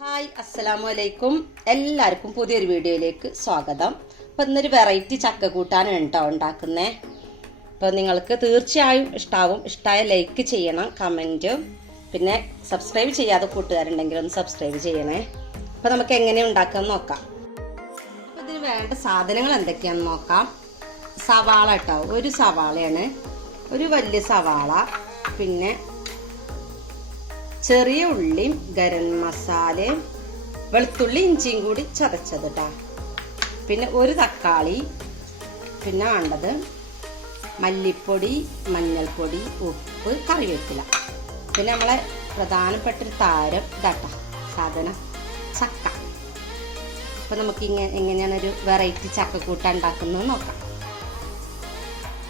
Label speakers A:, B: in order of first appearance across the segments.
A: Hi അസ്സലാമു അലൈക്കും എല്ലാവർക്കും പുതിയൊരു വീഡിയോയിലേക്ക് സ്വാഗതം. അപ്പം ഇന്നൊരു വെറൈറ്റി ചക്ക കൂട്ടാനാണ് കേട്ടോ ഉണ്ടാക്കുന്നേ. അപ്പോൾ നിങ്ങൾക്ക് തീർച്ചയായും ഇഷ്ടാവും. ഇഷ്ടമായ ലൈക്ക് ചെയ്യണം കമന്റ് പിന്നെ സബ്സ്ക്രൈബ് ചെയ്യാതെ കൂട്ടുകാരുണ്ടെങ്കിൽ ഒന്ന് സബ്സ്ക്രൈബ് ചെയ്യണേ. അപ്പോൾ നമുക്ക് എങ്ങനെ ഉണ്ടാക്കാമെന്ന് നോക്കാം. അപ്പോൾ ഇതിന് വേണ്ട സാധനങ്ങൾ എന്തൊക്കെയാണെന്ന് നോക്കാം. സവാള കേട്ടോ. ഒരു സവാളയാണ്. ഒരു വലിയ സവാള. പിന്നെ ചെറിയ ഉള്ളിയും ഗരം മസാലയും വെളുത്തുള്ളി ഇഞ്ചിയും കൂടി ചതച്ചത് കേട്ടോ പിന്നെ ഒരു തക്കാളി പിന്നെ വേണ്ടത് മല്ലിപ്പൊടി മഞ്ഞൾപ്പൊടി ഉപ്പ് കറിവേപ്പില. പിന്നെ നമ്മളെ പ്രധാനപ്പെട്ട ഒരു താരം ഇതാട്ട സാധനം ചക്ക. അപ്പം നമുക്ക് ഇങ്ങനെ എങ്ങനെയാണ് ഒരു വെറൈറ്റി ചക്കക്കൂട്ട ഉണ്ടാക്കുന്നത് നോക്കാം.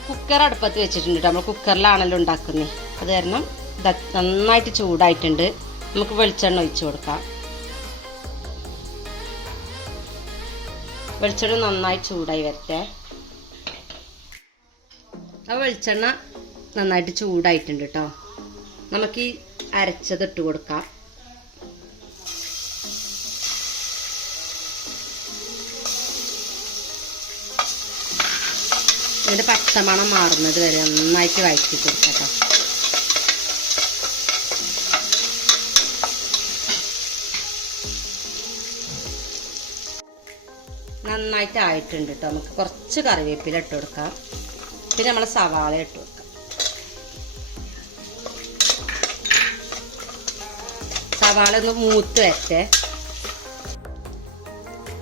A: കുക്കർ അടുപ്പത്ത് വെച്ചിട്ടുണ്ട് നമ്മൾ കുക്കറിലാണല്ലോ ഉണ്ടാക്കുന്നത് അത് കാരണം നന്നായിട്ട് ചൂടായിട്ടുണ്ട്. നമുക്ക് വെളിച്ചെണ്ണ ഒഴിച്ചു കൊടുക്കാം. വെളിച്ചെണ്ണ നന്നായി ചൂടായി വരട്ടെ. ആ വെളിച്ചെണ്ണ നന്നായിട്ട് ചൂടായിട്ടുണ്ട് കേട്ടോ നമുക്ക് ഈ അരച്ചത് ഇട്ട് കൊടുക്കാം. അതിന്റെ പച്ചമണം മാറുന്നത് വരെ നന്നായിട്ട് വഴറ്റി കൊടുക്കാം കേട്ടോ നന്നായിട്ട് ആയിട്ടുണ്ട് കേട്ടോ നമുക്ക് കുറച്ച് കറിവേപ്പില ഇട്ട് കൊടുക്കാം. പിന്നെ നമ്മൾ സവാള ഇട്ട് കൊടുക്കാം. സവാള ഒന്ന് മൂത്ത് വരട്ടെ.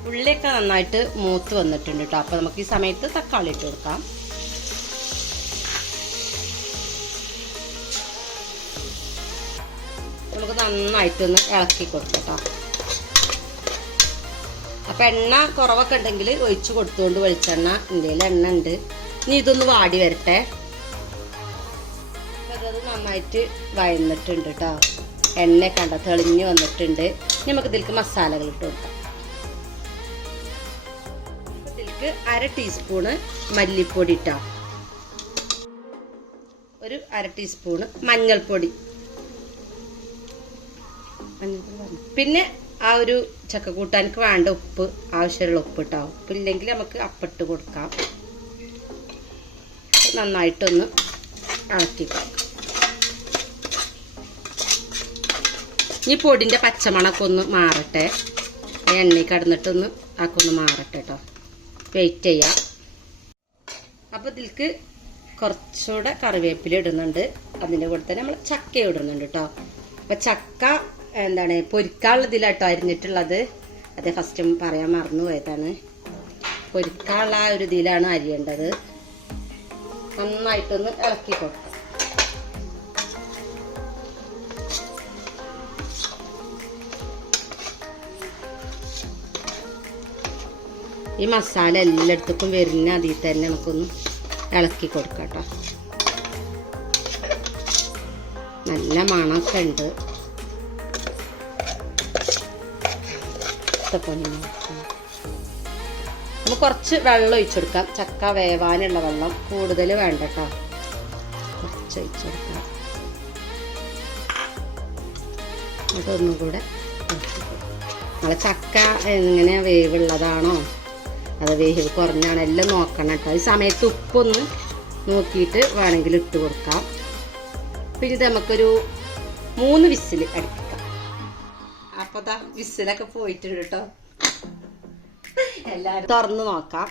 A: ഉള്ളിയൊക്കെ നന്നായിട്ട് മൂത്ത് വന്നിട്ടുണ്ട് കേട്ടോ അപ്പോൾ നമുക്ക് ഈ സമയത്ത് തക്കാളി ഇട്ട് കൊടുക്കാം. നമുക്ക് നന്നായിട്ടൊന്ന് ഇളക്കി കൊടുക്കാം കേട്ടോ അപ്പം എണ്ണ കുറവൊക്കെ ഉണ്ടെങ്കിൽ ഒഴിച്ചു കൊടുത്തുകൊണ്ട് വെളിച്ചെണ്ണ ഇന്ത്യയിൽ എണ്ണ ഉണ്ട്. ഇനി ഇതൊന്ന് വാടി വരട്ടെ. അത് നന്നായിട്ട് വയന്നിട്ടുണ്ട് കേട്ടോ എണ്ണ കണ്ട തെളിഞ്ഞു വന്നിട്ടുണ്ട്. ഇനി നമുക്ക് ഇതിലേക്ക് മസാലകൾ ഇട്ട് കൊടുക്കാം. ഇതിലേക്ക് അര ടീസ്പൂണ് മല്ലിപ്പൊടി ഇട്ടോ. ഒരു അര ടീസ്പൂണ് മഞ്ഞൾപ്പൊടി. മഞ്ഞൾപ്പൊടി. പിന്നെ ആ ഒരു ചക്ക കൂട്ടാനക്ക് വേണ്ട ഉപ്പ് ആവശ്യമുള്ള ഉപ്പ് ഇട്ടാവും ഉപ്പ് ഇല്ലെങ്കിൽ നമുക്ക് അപ്പിട്ട് കൊടുക്കാം. നന്നായിട്ടൊന്ന് ഇളക്കി ഈ പൊടിന്റെ പച്ചമണമൊക്കെ ഒന്ന് മാറട്ടെ. എണ്ണയിൽ കടന്നിട്ടൊന്ന് ആക്കൊന്ന് മാറട്ടെ കേട്ടോ വെയിറ്റ് ചെയ്യാം. അപ്പോൾ ഇതിൽക്ക് കുറച്ചുകൂടെ കറിവേപ്പില ഇടുന്നുണ്ട്. അതിന്റെ കൂടെ തന്നെ നമ്മൾ ചക്ക ഇടുന്നുണ്ട് കേട്ടോ അപ്പോൾ ചക്ക എന്താണ് പൊരിക്കാനുള്ള ഇതിലാട്ടോ അരിഞ്ഞിട്ടുള്ളത്. അത് ഫസ്റ്റ് പറയാൻ മറന്നു പോയതാണ് പൊരിക്കാനുള്ള ആ ഒരു ഇതിലാണ് അരിയേണ്ടത്. നന്നായിട്ടൊന്ന് ഇളക്കി കൊടുക്കാം. ഈ മസാല എല്ലായിടത്തേക്കും വരുന്ന അതിൽ തന്നെ നമുക്കൊന്ന് ഇളക്കി കൊടുക്കാം കേട്ടോ. നല്ല മണമൊക്കെ ഉണ്ട്. നമുക്ക് കുറച്ച് വെള്ളം ഒഴിച്ചു കൊടുക്കാം ചക്ക വേവാനുള്ള വെള്ളം കൂടുതൽ വേണ്ട കേട്ടോ കുറച്ച് ഒഴിച്ചു കൊടുക്കാം അതൊന്നും കൂടെ നമ്മളെ ചക്ക എങ്ങനെ വേവുള്ളതാണോ അത് വേവ് കുറഞ്ഞാണ് എല്ലാം നോക്കണം കേട്ടോ ഈ സമയത്ത് ഉപ്പൊന്ന് നോക്കിയിട്ട് വേണമെങ്കിൽ ഇട്ട് കൊടുക്കാം. പിന്നെ നമുക്കൊരു മൂന്ന് വിസിൽ അടിക്കാം. അപ്പൊ വിസിലൊക്കെ പോയിട്ടുണ്ട് കേട്ടോ എല്ലാരും തുറന്നു നോക്കാം.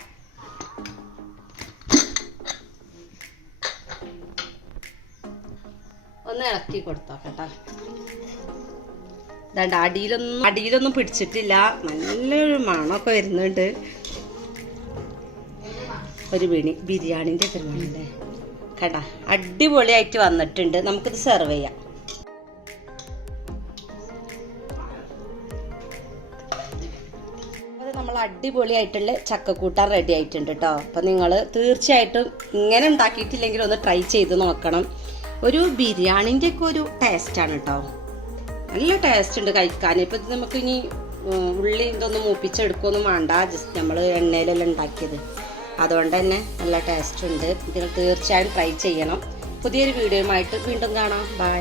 A: ഒന്ന് ഇളക്കി കൊടുത്തോക്കട്ടെ. ഇതാണ്ട് അടിയിലൊന്നും അടിയിലൊന്നും പിടിച്ചിട്ടില്ല. നല്ലൊരു മണമൊക്കെ വരുന്നുണ്ട്. ഒരു ബിണി ബിരിയാണിന്റെ ഒക്കെ മണല്ലേ കേട്ടാ അടിപൊളിയായിട്ട് വന്നിട്ടുണ്ട്. നമുക്കിത് സെർവ് ചെയ്യാം. നമ്മൾ അടിപൊളിയായിട്ടുള്ള ചക്കക്കൂട്ടാൻ റെഡി ആയിട്ടുണ്ട് കേട്ടോ അപ്പം നിങ്ങൾ തീർച്ചയായിട്ടും ഇങ്ങനെ ഉണ്ടാക്കിയിട്ടില്ലെങ്കിൽ ഒന്ന് ട്രൈ ചെയ്ത് നോക്കണം. ഒരു ബിരിയാണിന്റെ ഒക്കെ ഒരു ടേസ്റ്റാണ് കേട്ടോ നല്ല ടേസ്റ്റ് ഉണ്ട് കഴിക്കാൻ. ഇപ്പം നമുക്ക് ഇനി ഉള്ളി ഇതൊന്നും മൂപ്പിച്ചെടുക്കൊന്നും വേണ്ട. ജസ്റ്റ് നമ്മൾ എണ്ണയിലെല്ലാം ഉണ്ടാക്കിയത്. അതുകൊണ്ട് തന്നെ നല്ല ടേസ്റ്റ് ഉണ്ട്. നിങ്ങൾ തീർച്ചയായും ട്രൈ ചെയ്യണം. പുതിയൊരു വീഡിയോയുമായിട്ട് വീണ്ടും കാണാം. ബൈ